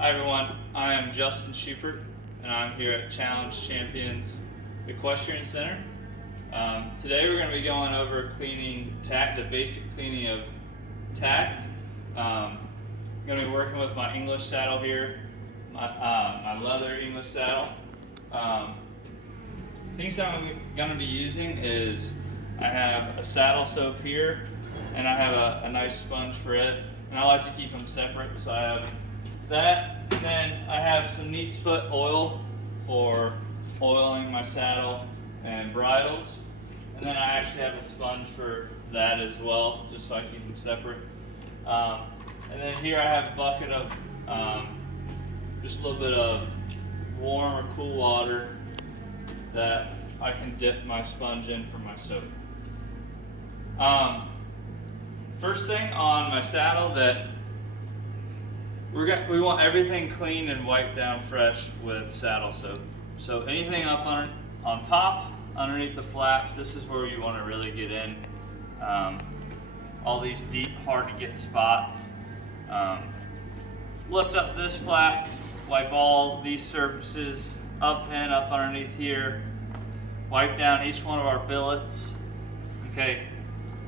Hi everyone, I am Justin Schubert and I'm here at Challenge Champions Equestrian Center. Today we're going to be going over cleaning tack, the basic cleaning of tack. I'm going to be working with my English saddle here, my leather English saddle. Things that I'm going to be using is I have a saddle soap here and I have a nice sponge for it, and I like to keep them separate, so I have that, and then I have some neat's foot oil for oiling my saddle and bridles, and then I actually have a sponge for that as well, just so I keep them separate. And then here I have a bucket of just a little bit of warm or cool water that I can dip my sponge in for my soap. First thing on my saddle, that we want everything clean and wiped down fresh with saddle soap. So anything up on top, underneath the flaps, this is where you want to really get in. All these deep, hard to get spots. Lift up this flap, wipe all these surfaces up and up underneath here. Wipe down each one of our billets. Okay,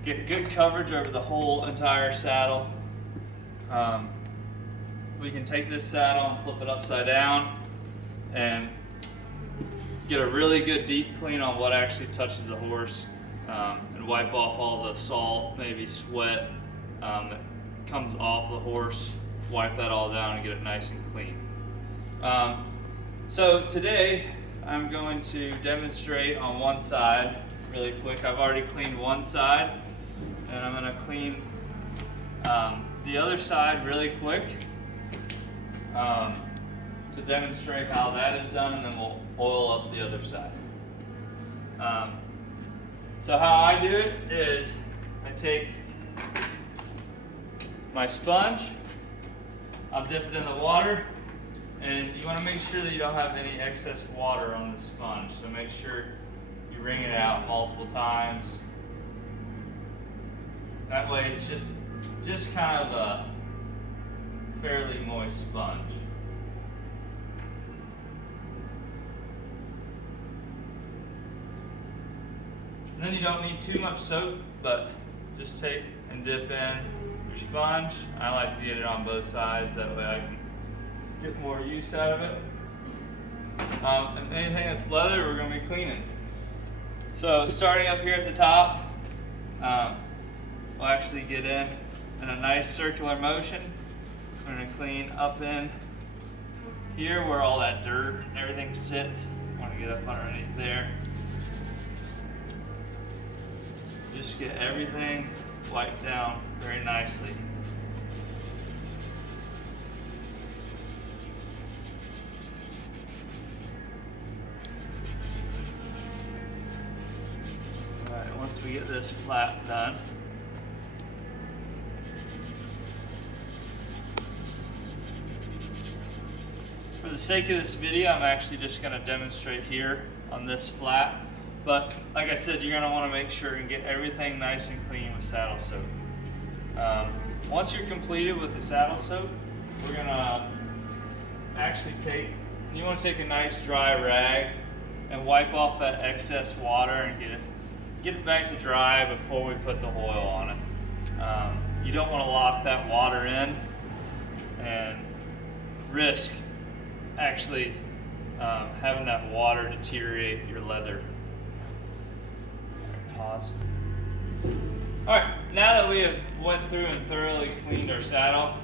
get good coverage over the whole entire saddle. We can take this saddle and flip it upside down and get a really good deep clean on what actually touches the horse, and wipe off all the salt, maybe sweat that comes off the horse. Wipe that all down and get it nice and clean. So today I'm going to demonstrate on one side really quick. I've already cleaned one side, and I'm going to clean the other side really quick to demonstrate how that is done, and then we'll oil up the other side. So how I do it is I take my sponge, I'll dip it in the water, and you want to make sure that you don't have any excess water on the sponge, so make sure you wring it out multiple times. That way it's just kind of a fairly moist sponge. And then you don't need too much soap, but just take and dip in your sponge. I like to get it on both sides, that way I can get more use out of it. And anything that's leather, we're going to be cleaning. So starting up here at the top, we'll actually get in a nice circular motion. We're going to clean up in here where all that dirt and everything sits. Want to get up underneath there. Just get everything wiped down very nicely. Alright, once we get this flap done, for the sake of this video, I'm actually just going to demonstrate here on this flap. But like I said, you're going to want to make sure and get everything nice and clean with saddle soap. Once you're completed with the saddle soap, we're going to actually you want to take a nice dry rag and wipe off that excess water and get it back to dry before we put the oil on it. You don't want to lock that water in and risk actually having that water deteriorate your leather. Pause. Alright, now that we have went through and thoroughly cleaned our saddle,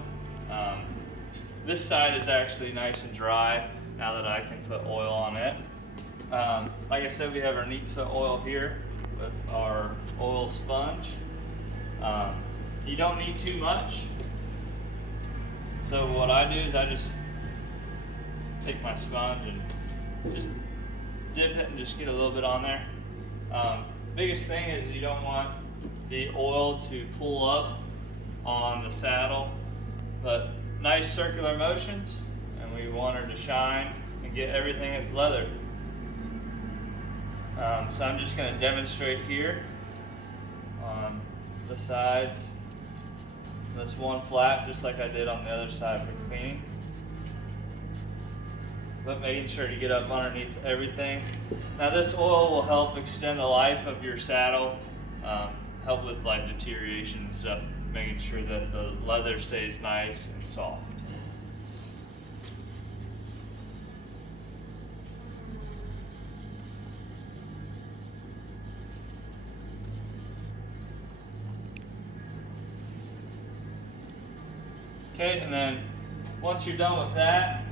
this side is actually nice and dry now that I can put oil on it. Like I said, we have our neat's foot oil here with our oil sponge. You don't need too much. So what I do is I just take my sponge and just dip it and just get a little bit on there. Biggest thing is you don't want the oil to pull up on the saddle, but nice circular motions, and we want her to shine and get everything that's leather. So I'm just going to demonstrate here on the sides. This one flap, just like I did on the other side for cleaning. but making sure to get up underneath everything. Now this oil will help extend the life of your saddle, help with like deterioration and stuff, making sure that the leather stays nice and soft. Okay, and then once you're done with that,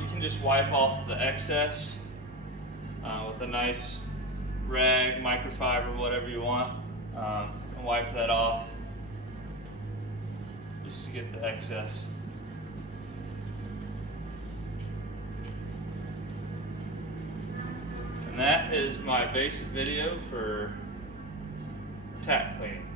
you can just wipe off the excess with a nice rag, microfiber, whatever you want, and wipe that off just to get the excess. And that is my basic video for tack cleaning.